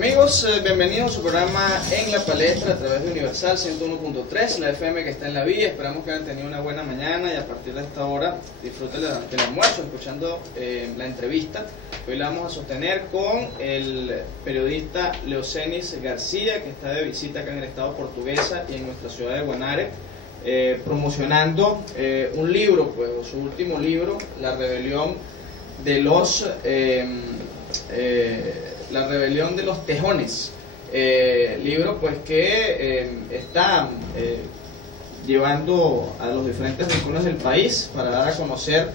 Amigos, bienvenidos a su programa En la Palestra a través de Universal 101.3, la FM que está en la vía. Esperamos que hayan tenido una buena mañana y a partir de esta hora disfruten del almuerzo, escuchando la entrevista que hoy la vamos a sostener con el periodista Leocenis García, que está de visita acá en el estado Portuguesa y en nuestra ciudad de Guanare, promocionando un libro, pues su último libro, La Rebelión de los Tejones, libro pues que está llevando a los diferentes rincones del país para dar a conocer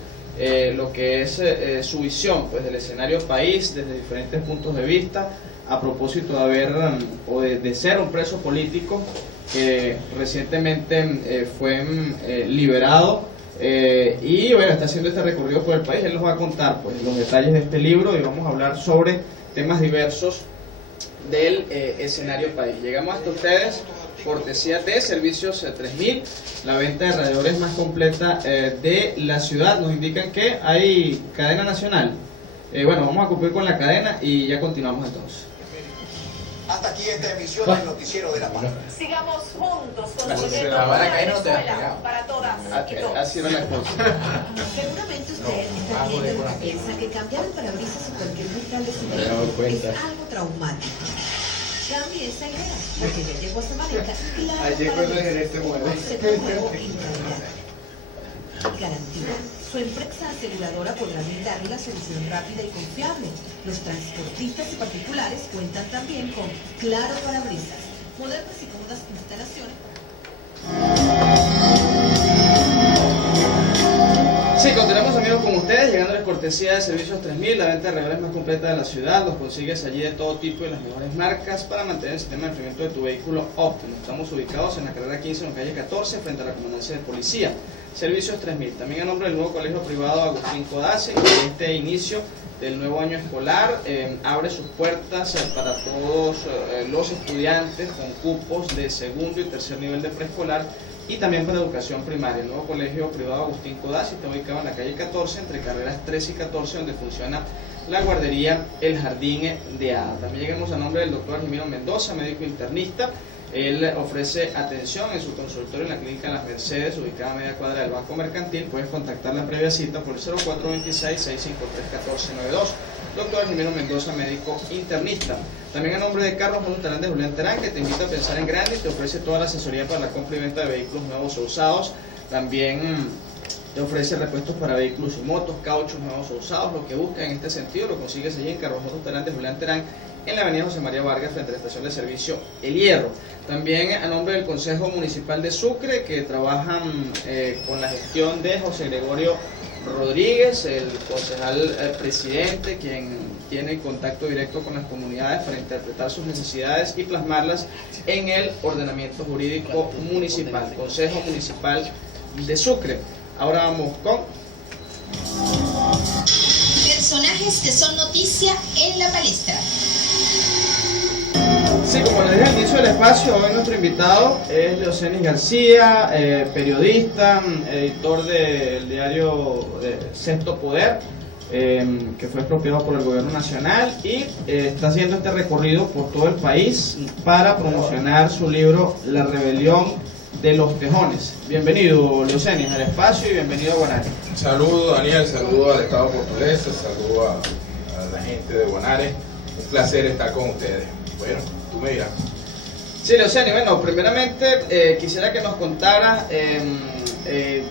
lo que es su visión pues del escenario país desde diferentes puntos de vista, a propósito de haber o de ser un preso político que recientemente fue liberado. Y bueno, está haciendo este recorrido por el país. Él nos va a contar pues los detalles de este libro y vamos a hablar sobre temas diversos del escenario país. Llegamos hasta ustedes cortesía de Servicios 3000, la venta de radiadores más completa de la ciudad. Nos indican que hay cadena nacional. Bueno, vamos a cumplir con la cadena y ya continuamos entonces. Hasta aquí esta emisión del Noticiero de la Paz. Sigamos juntos Pero construyendo la una vara caer no te ha Venezuela pegado. para todas y todos. Así era la cosa. Seguramente usted está viendo lo que piensa que cambiar el parabrisas o cualquier cristal de su vehículo es algo traumático. Cambie esa idea, porque ya llegó esta maleta Claro Ayer cuando el Parabrisas, gerente muere. un concepto nuevo en calidad. Garantía. Su empresa aseguradora podrá brindarle la solución rápida y confiable. Los transportistas y particulares cuentan también con Claro Parabrisas, modernas y cómodas instalaciones. Sí, continuamos amigos con ustedes, llegándoles cortesía de Servicios 3000, la venta de radiadores más completa de la ciudad. Los consigues allí de todo tipo y las mejores marcas para mantener el sistema de enfriamiento de tu vehículo óptimo. Estamos ubicados en la carrera 15, en la calle 14, frente a la Comandancia de Policía. Servicios 3000, también a nombre del nuevo colegio privado Agustín Codazzi, que este inicio del nuevo año escolar abre sus puertas para todos los estudiantes con cupos de segundo y tercer nivel de preescolar y también para educación primaria. El nuevo colegio privado Agustín Codazzi está ubicado en la calle 14, entre carreras 13 y 14, donde funciona la guardería El Jardín de Hada. También llegamos a nombre del doctor Jimeno Mendoza, médico internista. Él ofrece atención en su consultorio en la clínica Las Mercedes, ubicada a media cuadra del Banco Mercantil. Puedes contactarla en previa cita por el 0426-653-1492. Doctor Jimeno Mendoza, médico internista. También a nombre de Carlos Manuel Terán de Julián Terán, que te invita a pensar en grande y te ofrece toda la asesoría para la compra y venta de vehículos nuevos o usados. También te ofrece repuestos para vehículos y motos, cauchos nuevos o usados. Lo que buscas en este sentido lo consigues allí en Carlos Manuel Terán de Julián Terán, en la avenida José María Vargas, frente a la estación de servicio El Hierro. También a nombre del Consejo Municipal de Sucre, que trabajan con la gestión de José Gregorio Rodríguez, el concejal presidente, quien tiene contacto directo con las comunidades para interpretar sus necesidades y plasmarlas en el ordenamiento jurídico municipal. Consejo Municipal de Sucre. Ahora vamos con personajes que son noticia en la palestra. Sí, como les dije al inicio del espacio, hoy nuestro invitado es Leocenis García, periodista, editor del diario Sexto Poder, que fue expropiado por el gobierno nacional y está haciendo este recorrido por todo el país para promocionar su libro La Rebelión de los Tejones. Bienvenido, Leocenis, al espacio y bienvenido a Guanare. Saludos, Daniel, saludos al Estado portugués, saludos a la gente de Guanare. Un placer estar con ustedes. Bueno, tú me dirás. Sí, Leocenis, bueno, primeramente quisiera que nos contaras qué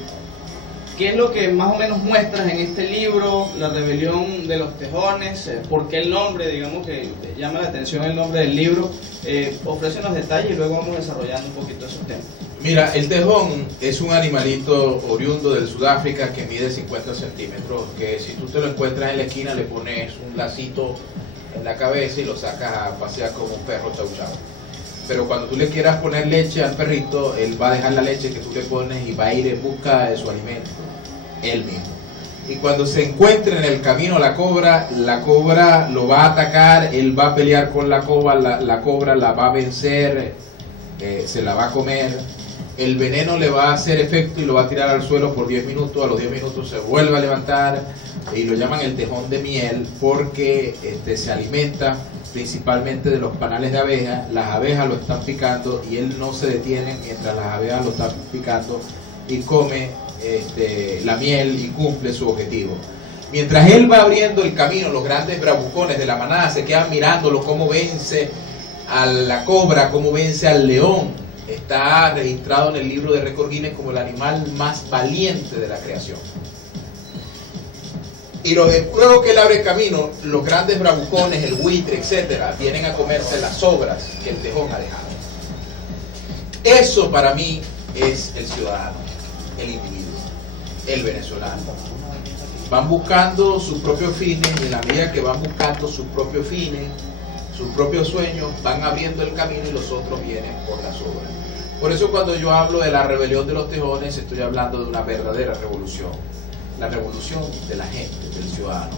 es lo que más o menos muestras en este libro, La Rebelión de los Tejones, por qué el nombre, digamos que llama la atención el nombre del libro. Ofrece unos detalles y luego vamos desarrollando un poquito esos temas. Mira, el tejón es un animalito oriundo del Sudáfrica que mide 50 centímetros, que si tú te lo encuentras en la esquina le pones un lacito en la cabeza y lo sacas a pasear como un perro chau chau. Pero cuando tú le quieras poner leche al perrito, él va a dejar la leche que tú le pones y va a ir en busca de su alimento, él mismo. Y cuando se encuentre en el camino la cobra lo va a atacar, él va a pelear con la cobra la va a vencer, se la va a comer. el veneno le va a hacer efecto y lo va a tirar al suelo por 10 minutos, a los 10 minutos se vuelve a levantar y lo llaman el tejón de miel porque se alimenta principalmente de los panales de abejas. Las abejas lo están picando y él no se detiene mientras las abejas lo están picando y come la miel y cumple su objetivo. Mientras él va abriendo el camino, los grandes bravucones de la manada se quedan mirándolo cómo vence a la cobra, cómo vence al león. Está registrado en el libro de récord Guinness como el animal más valiente de la creación. Y luego que él abre camino, los grandes bravucones, el buitre, etcétera, vienen a comerse las sobras que el tejón ha dejado. Eso para mí es el ciudadano, el individuo, el venezolano. Van buscando sus propios fines y en la medida que van buscando sus propios fines, sus propios sueños, van abriendo el camino y los otros vienen por las obras. Por eso cuando yo hablo de la rebelión de los tejones, estoy hablando de una verdadera revolución. La revolución de la gente, del ciudadano.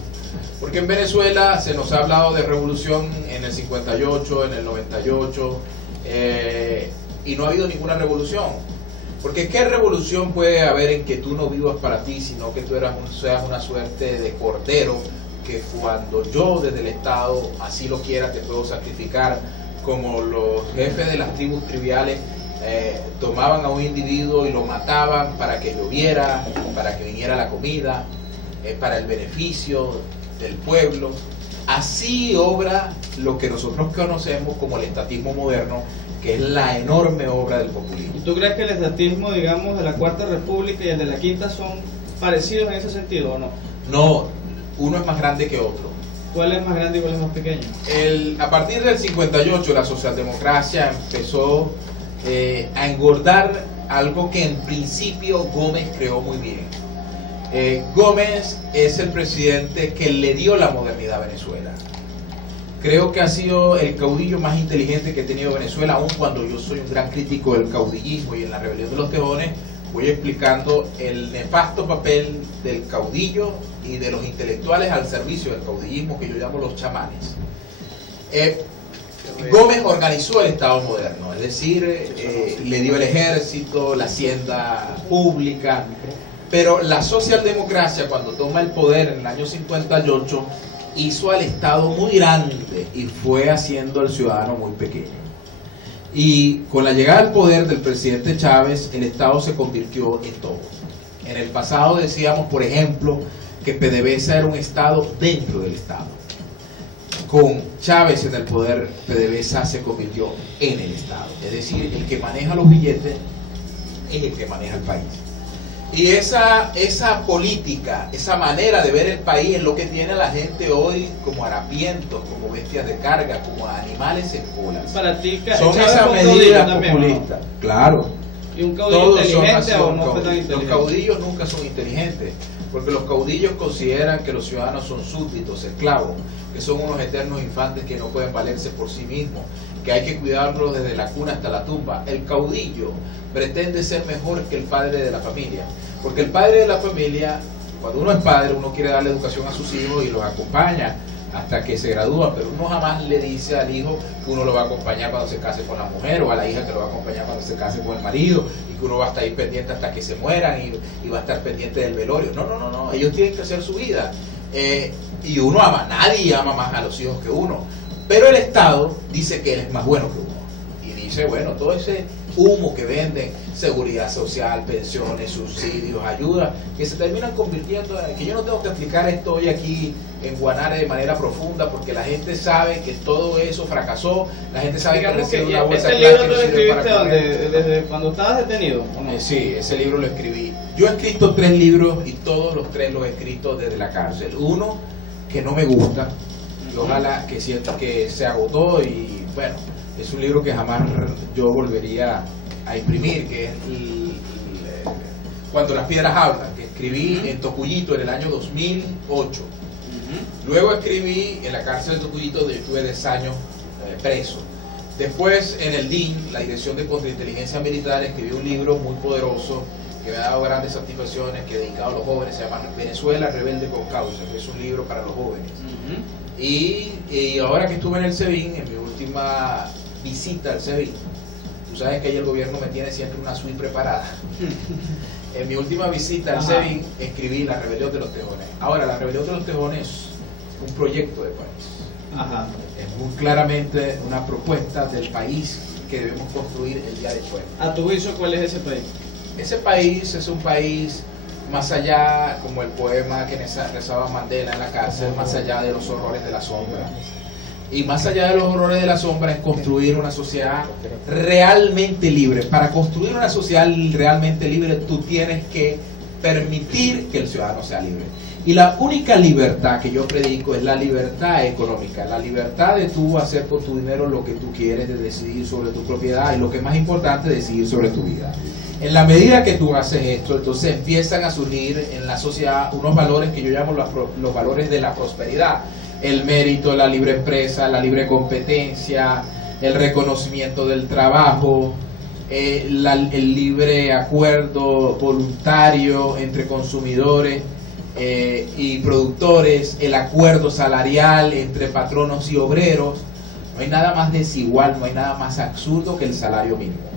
Porque en Venezuela se nos ha hablado de revolución en el 58, en el 98, y no ha habido ninguna revolución. Porque ¿qué revolución puede haber en que tú no vivas para ti, sino que tú seas una suerte de cordero, que cuando yo desde el Estado así lo quiera te puedo sacrificar, como los jefes de las tribus triviales tomaban a un individuo y lo mataban para que lloviera, para que viniera la comida, para el beneficio del pueblo? Así obra lo que nosotros conocemos como el estatismo moderno, que es la enorme obra del populismo. ¿Tú crees que el estatismo, digamos, de la Cuarta República y el de la Quinta son parecidos en ese sentido o no? No, uno es más grande que otro. ¿Cuál es más grande y cuál es más pequeño? A partir del 58 la socialdemocracia empezó a engordar algo que en principio Gómez creó muy bien. Gómez es el presidente que le dio la modernidad a Venezuela. Creo que ha sido el caudillo más inteligente que ha tenido Venezuela, aun cuando yo soy un gran crítico del caudillismo, y en la rebelión de los tejones voy explicando el nefasto papel del caudillo y de los intelectuales al servicio del caudillismo, que yo llamo los chamanes. Gómez organizó el Estado moderno, es decir, le dio el ejército, la hacienda pública, pero la socialdemocracia, cuando toma el poder en el año 58, hizo al Estado muy grande y fue haciendo al ciudadano muy pequeño. Y con la llegada al poder del presidente Chávez, el Estado se convirtió en todo. En el pasado decíamos, por ejemplo, que PDVSA era un Estado dentro del Estado. Con Chávez en el poder, PDVSA se convirtió en el Estado. Es decir, el que maneja los billetes es el que maneja el país. Y esa política, esa manera de ver el país es lo que tiene a la gente hoy como harapientos, como bestias de carga, como animales en colas. Para ti, son Chávez esas fue medidas también, populistas. ¿no? Claro. ¿Y un caudillo Todos inteligente son o no fue tan caudillos. inteligente? Los caudillos nunca son inteligentes, porque los caudillos consideran que los ciudadanos son súbditos, esclavos, que son unos eternos infantes que no pueden valerse por sí mismos, que hay que cuidarlos desde la cuna hasta la tumba. El caudillo pretende ser mejor que el padre de la familia, porque el padre de la familia, cuando uno es padre, uno quiere darle educación a sus hijos y los acompaña hasta que se gradúan, pero uno jamás le dice al hijo que uno lo va a acompañar cuando se case con la mujer, o a la hija que lo va a acompañar cuando se case con el marido, y que uno va a estar ahí pendiente hasta que se mueran y va a estar pendiente del velorio. No, ellos tienen que hacer su vida. Y uno ama, nadie ama más a los hijos que uno, pero el Estado dice que él es más bueno que uno, y dice, bueno, todo ese humo que venden, seguridad social, pensiones, subsidios, ayuda, que se terminan convirtiendo en, que yo no tengo que explicar esto hoy aquí en Guanare de manera profunda, porque la gente sabe que todo eso fracasó, la gente sabe que recibe una bolsa de plata que no sirve para comer. ¿Desde cuando estabas detenido o no? Sí, ese libro lo escribí. Yo he escrito 3 libros y todos los 3 los he escrito desde la cárcel. Uno que no me gusta, ojalá que sienta que se agotó, y bueno, es un libro que jamás yo volvería a imprimir, que es Cuando las piedras hablan, que escribí en Tocuyito en el año 2008. Luego escribí en la cárcel de Tocuyito, donde yo estuve 10 años preso. Después en el DIN, la Dirección de Contrainteligencia Militar, escribí un libro muy poderoso que me ha dado grandes satisfacciones, que he dedicado a los jóvenes, se llama Venezuela Rebelde con Causa, que es un libro para los jóvenes. Y ahora que estuve en el SEBIN, en mi última visita al SEBIN, Tú sabes que ahí el gobierno me tiene siempre una suite preparada. En mi última visita al SEBIN escribí La Rebelión de los Tejones. Ahora, La Rebelión de los Tejones es un proyecto de país. Ajá. Es muy claramente una propuesta del país que debemos construir el día después. A tu juicio, ¿cuál es ese país? Ese país es un país más allá, como el poema que rezaba Mandela en la cárcel, más allá de los horrores de la sombra. Y más allá de los horrores de la sombra es construir una sociedad realmente libre. Para construir una sociedad realmente libre tú tienes que permitir que el ciudadano sea libre. Y la única libertad que yo predico es la libertad económica, la libertad de tú hacer con tu dinero lo que tú quieres, de decidir sobre tu propiedad y lo que es más importante, decidir sobre tu vida. En la medida que tú haces esto, entonces empiezan a surgir en la sociedad unos valores que yo llamo los valores de la prosperidad. El mérito, la libre empresa, la libre competencia, el reconocimiento del trabajo, el libre acuerdo voluntario entre consumidores y productores, el acuerdo salarial entre patronos y obreros. No hay nada más desigual, no hay nada más absurdo que el salario mínimo.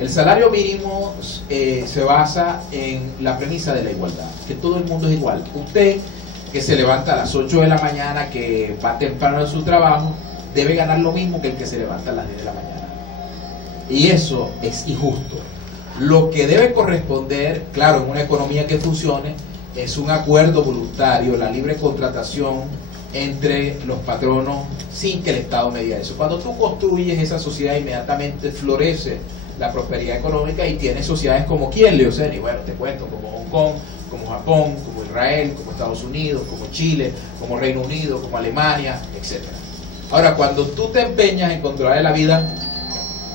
El salario mínimo se basa en la premisa de la igualdad, que todo el mundo es igual. Usted que se levanta a las 8 de la mañana, que va temprano de su trabajo, debe ganar lo mismo que el que se levanta a las 10 de la mañana. Y eso es injusto. Lo que debe corresponder, claro, en una economía que funcione, es un acuerdo voluntario, la libre contratación entre los patronos sin que el Estado media eso. Cuando tú construyes esa sociedad, inmediatamente florece la prosperidad económica y tienes sociedades como ¿quién, Leoceni? Bueno, te cuento, como Hong Kong, como Japón, como Israel, como Estados Unidos, como Chile, como Reino Unido, como Alemania, etc. Ahora, cuando tú te empeñas en controlar la vida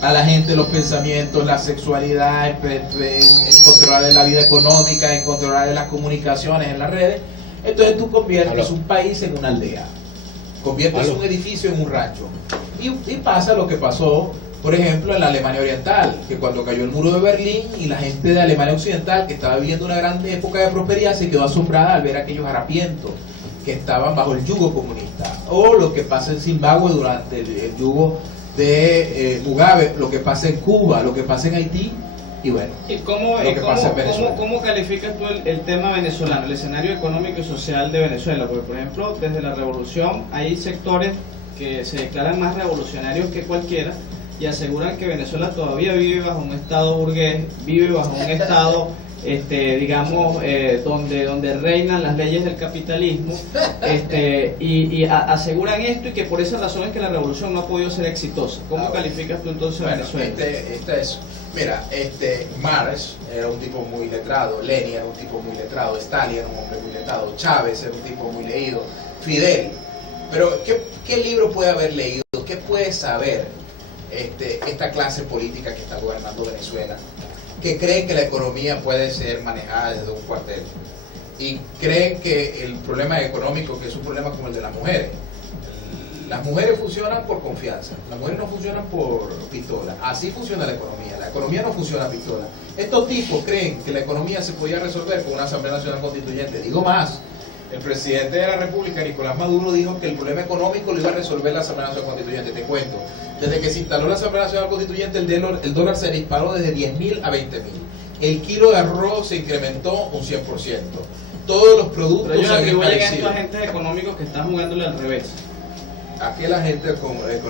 a la gente, los pensamientos, la sexualidad, en controlar la vida económica, en controlar las comunicaciones en las redes, entonces tú conviertes un país en una aldea, conviertes un edificio en un rancho. Y pasa lo que pasó, por ejemplo, en la Alemania Oriental, que cuando cayó el muro de Berlín y la gente de Alemania Occidental, que estaba viviendo una gran época de prosperidad, se quedó asombrada al ver a aquellos harapientos que estaban bajo el yugo comunista. O lo que pasa en Zimbabue durante el yugo de Mugabe, lo que pasa en Cuba, lo que pasa en Haití, y bueno, ¿cómo calificas tú el tema venezolano, el escenario económico y social de Venezuela? Porque, por ejemplo, desde la revolución hay sectores que se declaran más revolucionarios que cualquiera y aseguran que Venezuela todavía vive bajo un estado burgués, vive bajo un estado digamos donde reinan las leyes del capitalismo, y aseguran esto, y que por esa razón es que la revolución no ha podido ser exitosa. ¿Cómo calificas tú entonces Venezuela? Mira, Marx era un tipo muy letrado, Lenin era un tipo muy letrado, Stalin era un hombre muy letrado, Chávez era un tipo muy leído, Fidel. Pero ¿qué libro puede haber leído? ¿Qué puede saber esta clase política que está gobernando Venezuela? Que creen que la economía puede ser manejada desde un cuartel y creen que el problema económico, que es un problema como el de las mujeres funcionan por confianza, las mujeres no funcionan por pistola. Así funciona la economía no funciona a pistola. Estos tipos creen que la economía se podía resolver con una Asamblea Nacional Constituyente. Digo más, el presidente de la República, Nicolás Maduro, dijo que el problema económico lo iba a resolver la Asamblea Nacional Constituyente. Te cuento, desde que se instaló la Asamblea Nacional Constituyente, el dólar se disparó desde 10.000 a 20.000. El kilo de arroz se incrementó un 100%. Todos los productos Pero ellos se han atribuyen encarecido. estos agentes económicos que están jugándole al revés. ¿A qué el agente económico?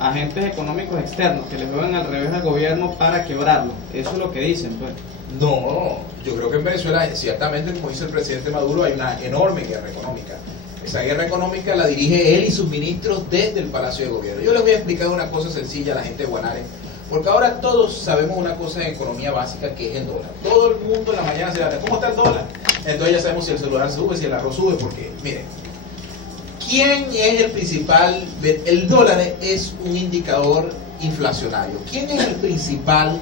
Agentes económicos externos que le juegan al revés al gobierno para quebrarlo. Eso es lo que dicen, pues. No, yo creo que en Venezuela, ciertamente, como dice el presidente Maduro, hay una enorme guerra económica. Esa guerra económica la dirige él y sus ministros desde el Palacio de Gobierno. Yo les voy a explicar una cosa sencilla a la gente de Guanare, porque ahora todos sabemos una cosa en economía básica, que es el dólar. Todo el mundo en la mañana se levanta, ¿cómo está el dólar? Entonces ya sabemos si el celular sube, si el arroz sube, porque, miren, ¿quién es el principal? El dólar es un indicador inflacionario. ¿Quién es el principal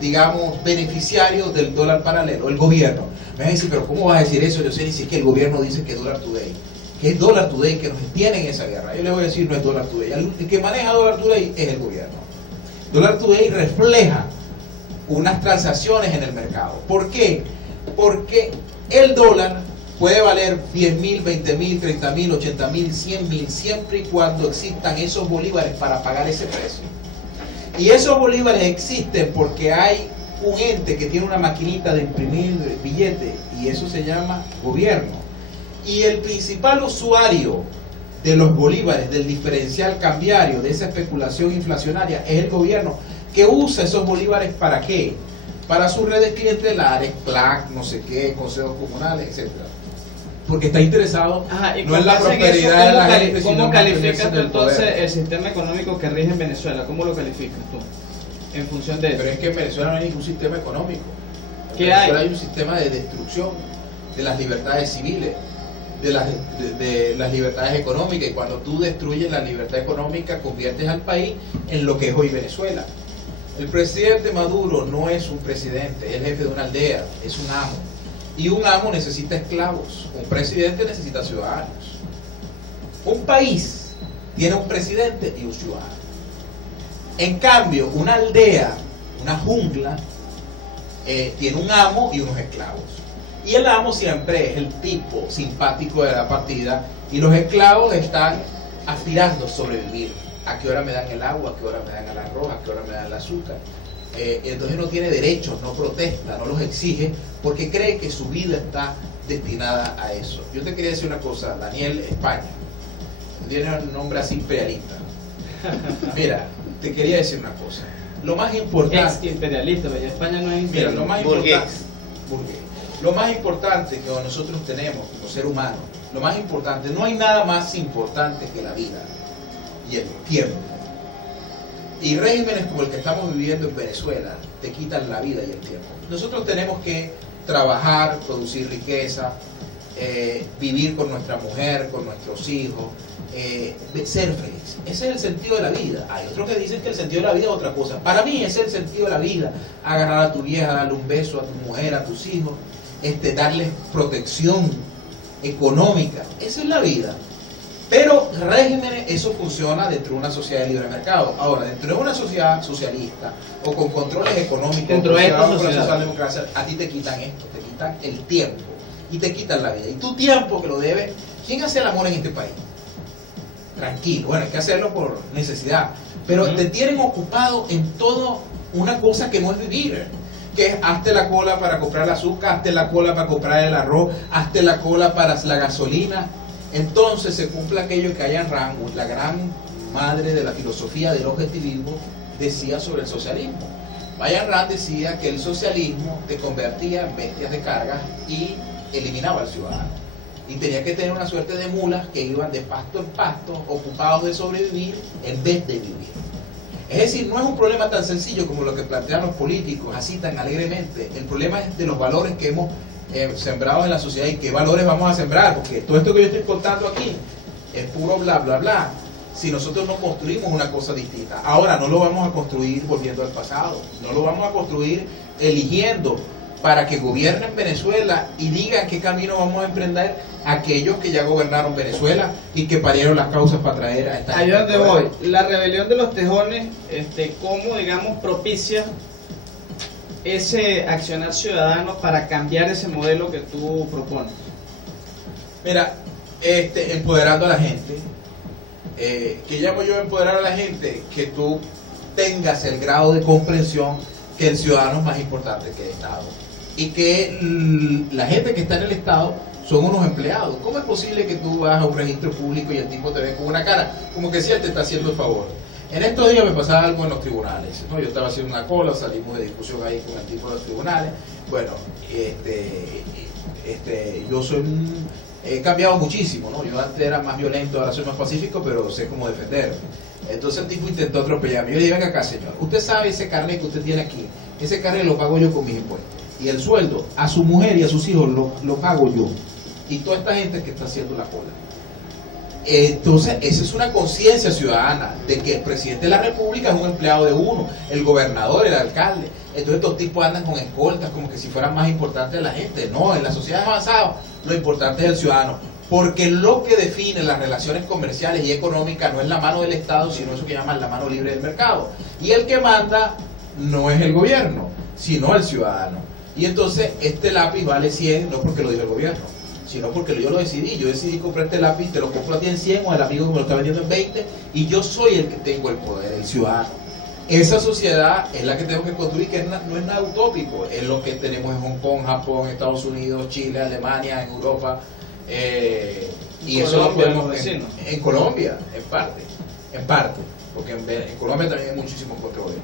digamos, beneficiario del dólar paralelo? El gobierno. Me van a decir, pero ¿cómo vas a decir eso? Yo sé ni si es que el gobierno dice que es Dollar Today. Que es Dollar Today que nos tiene en esa guerra. Yo les voy a decir, no es Dollar Today. El que maneja Dollar Today es el gobierno. Dollar Today refleja unas transacciones en el mercado. ¿Por qué? Porque el dólar puede valer 10.000, 20.000, 30.000, 80.000, 100.000, siempre y cuando existan esos bolívares para pagar ese precio. Y esos bolívares existen porque hay un ente que tiene una maquinita de imprimir billetes y eso se llama gobierno. Y el principal usuario de los bolívares, del diferencial cambiario, de esa especulación inflacionaria, es el gobierno, que usa esos bolívares ¿para qué? Para sus redes clientelares, CLAC, no sé qué, consejos comunales, etcétera. Porque está interesado no en la prosperidad de la gente, sino ¿Cómo en calificas tú mantenerse en el entonces poder. el sistema económico que rige en Venezuela? ¿Cómo lo calificas tú? En función de eso. Pero es que en Venezuela no hay ningún sistema económico. En ¿Qué Venezuela hay? hay un sistema de destrucción de las libertades civiles, de las libertades económicas, y cuando tú destruyes la libertad económica conviertes al país en lo que es hoy Venezuela. El presidente Maduro no es un presidente, es el jefe de una aldea, es un amo. Y un amo necesita esclavos, un presidente necesita ciudadanos. Un país tiene un presidente y un ciudadano. En cambio, una aldea, una jungla, tiene un amo y unos esclavos. Y el amo siempre es el tipo simpático de la partida y los esclavos están aspirando a sobrevivir. ¿A qué hora me dan el agua? ¿A qué hora me dan el arroz? ¿A qué hora me dan el azúcar? Entonces no tiene derechos, no protesta, no los exige porque cree que su vida está destinada a eso. Yo te quería decir una cosa, Daniel España, tiene un nombre así imperialista. Mira, te quería decir una cosa. Lo más importante... Ex-imperialista, pero ya España no es Mira, imperialista. lo más Burgués. importante... Burgués. Lo más importante que nosotros tenemos como ser humano, lo más importante, no hay nada más importante que la vida y el tiempo. Y regímenes como el que estamos viviendo en Venezuela te quitan la vida y el tiempo. Nosotros tenemos que trabajar, producir riqueza, vivir con nuestra mujer, con nuestros hijos, ser feliz. Ese es el sentido de la vida. Hay otros que dicen que el sentido de la vida es otra cosa. Para mí ese es el sentido de la vida. Agarrar a tu vieja, darle un beso a tu mujer, a tus hijos, darles protección económica. Esa es la vida. Pero regímenes, eso funciona dentro de una sociedad de libre mercado. Ahora, dentro de una sociedad socialista o con controles económicos, dentro de esta con la sociedad, socialdemocracia, a ti te quitan esto, te quitan el tiempo y te quitan la vida. Y tu tiempo que lo debes, ¿quién hace el amor en este país? Tranquilo, bueno, hay que hacerlo por necesidad, pero te tienen ocupado en todo una cosa que no es vivir, que es hazte la cola para comprar el azúcar, hazte la cola para comprar el arroz, hazte la cola para la gasolina. Entonces se cumple aquello que Ayn Rand, la gran madre de la filosofía del objetivismo, decía sobre el socialismo. Ayn Rand decía que el socialismo te convertía en bestias de carga y eliminaba al ciudadano. Y tenía que tener una suerte de mulas que iban de pasto en pasto, ocupados de sobrevivir en vez de vivir. Es decir, no es un problema tan sencillo como lo que plantean los políticos, así tan alegremente. El problema es de los valores que hemos sembrado en la sociedad y qué valores vamos a sembrar, porque todo esto que yo estoy contando aquí es puro bla bla bla. Si nosotros no construimos una cosa distinta, ahora no lo vamos a construir volviendo al pasado, no lo vamos a construir eligiendo para que gobiernen Venezuela y digan qué camino vamos a emprender aquellos que ya gobernaron Venezuela y que parieron las causas para traer a esta ahí gente donde al poder. voy, la rebelión de los tejones, ¿cómo, digamos, propicia ese accionar ciudadano para cambiar ese modelo que tú propones? Mira, empoderando a la gente. ¿Qué llamo yo empoderar a la gente? Que tú tengas el grado de comprensión que el ciudadano es más importante que el Estado. Y que la gente que está en el Estado son unos empleados. ¿Cómo es posible que tú vas a un registro público y el tipo te ve con una cara como que si él te está haciendo el favor? En estos días me pasaba algo en los tribunales, ¿no? Yo estaba haciendo una cola, salimos de discusión ahí con el tipo de los tribunales. Bueno, yo soy he cambiado muchísimo, ¿no? Yo antes era más violento, ahora soy más pacífico, pero sé cómo defenderme. Entonces el tipo intentó atropellarme. Yo le dije, venga acá, señor, usted sabe ese carnet que usted tiene aquí, ese carnet lo pago yo con mis impuestos. Y el sueldo a su mujer y a sus hijos lo pago yo. Y toda esta gente que está haciendo la cola. Entonces, esa es una conciencia ciudadana de que el presidente de la República es un empleado de uno, el gobernador, el alcalde. Entonces, estos tipos andan con escoltas como que si fueran más importantes la gente. No, en la sociedad avanzada, lo importante es el ciudadano. Porque lo que define las relaciones comerciales y económicas no es la mano del Estado, sino eso que llaman la mano libre del mercado. Y el que manda no es el gobierno, sino el ciudadano. Y entonces, este lápiz vale 100, no porque lo dijo el gobierno, sino porque yo lo decidí. Yo decidí comprar este lápiz, te lo compro a ti en 100 o al amigo que me lo está vendiendo en 20, y yo soy el que tengo el poder, el ciudadano. esa sociedad es la que tenemos que construir, que no es nada utópico, es lo que tenemos en Hong Kong, Japón, Estados Unidos, Chile, Alemania, en Europa, y eso lo podemos en Colombia, en parte, porque en Colombia también hay muchísimo petróleo.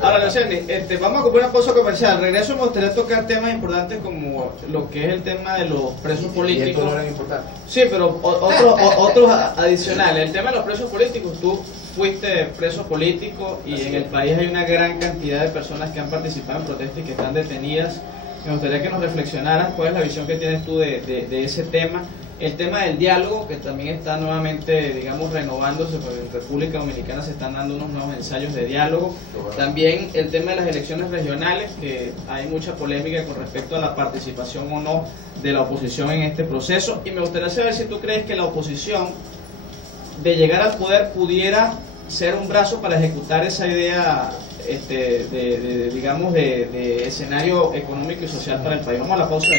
Ahora, Leoceni, vamos a cumplir una pausa comercial. Al regreso me gustaría tocar temas importantes como lo que es el tema de los presos políticos. ¿Y esto no era importante? Sí, pero otros adicionales. El tema de los presos políticos, tú fuiste preso político y en el país hay una gran cantidad de personas que han participado en protestas y que están detenidas. Me gustaría que nos reflexionaras cuál es la visión que tienes tú de ese tema. El tema del diálogo, que también está nuevamente, digamos, renovándose, porque en República Dominicana se están dando unos nuevos ensayos de diálogo. También el tema de las elecciones regionales, que hay mucha polémica con respecto a la participación o no de la oposición en este proceso. Y me gustaría saber si tú crees que la oposición, de llegar al poder, pudiera ser un brazo para ejecutar esa idea digamos, de escenario económico y social para el país. Vamos a la pausa.